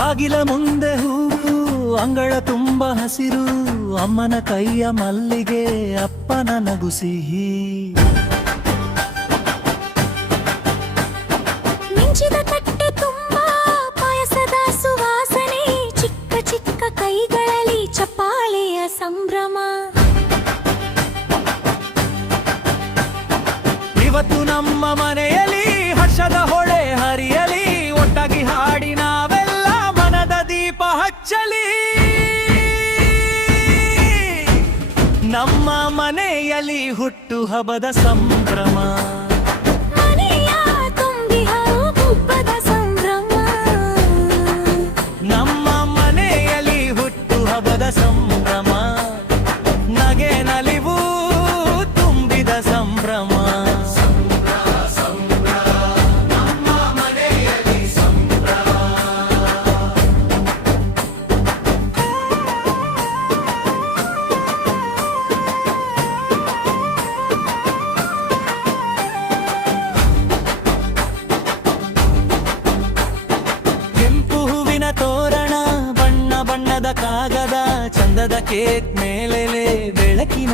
ಬಾಗಿಲ ಮುಂದೆ ಹೂವು, ಅಂಗಳ ತುಂಬ ಹಸಿರು, ಅಮ್ಮನ ಕೈಯ ಮಲ್ಲಿಗೆ, ಅಪ್ಪನ ನಗು ಸಿಹಿ. ಮಿಂಚಿದ ತಟ್ಟೆ ತುಂಬ ಪಾಯಸದ ಸುವಾಸನೆ, ಚಿಕ್ಕ ಚಿಕ್ಕ ಕೈಗಳಲ್ಲಿ ಚಪ್ಪಾಳೆಯ ಸಂಭ್ರಮ. ಇವತ್ತು ನಮ್ಮ ಮನೆಯಲ್ಲಿ ಹರ್ಷದ ಹೊಳೆ ಹರಿಯಲಿ, ಒಟ್ಟಾಗಿ ಹಾಡಿ ನಾವೆಲ್ಲ ಮನದ ದೀಪ ಹಚ್ಚಲಿ. ನಮ್ಮ ಮನೆಯಲ್ಲಿ ಹುಟ್ಟು ಹಬ್ಬದ ಸಂಭ್ರಮ, ಮನೆಯ ತುಂಬಿ ಹಬ್ಬದ ಸಂಭ್ರಮ. ನಮ್ಮ ಮನೆಯಲ್ಲಿ ಹುಟ್ಟು ಹಬ್ಬದ ಸಂಭ್ರಮ, ನಗೆ ನಲಿವು ತುಂಬಿದ ಸಂಭ್ರಮ. ಕೆಂಪು ಹೂವಿನ ತೋರಣ, ಬಣ್ಣ ಬಣ್ಣದ ಕಾಗದ, ಚಂದದ ಕೇಕ್ ಮೇಲೆ ಬೆಳಕಿನ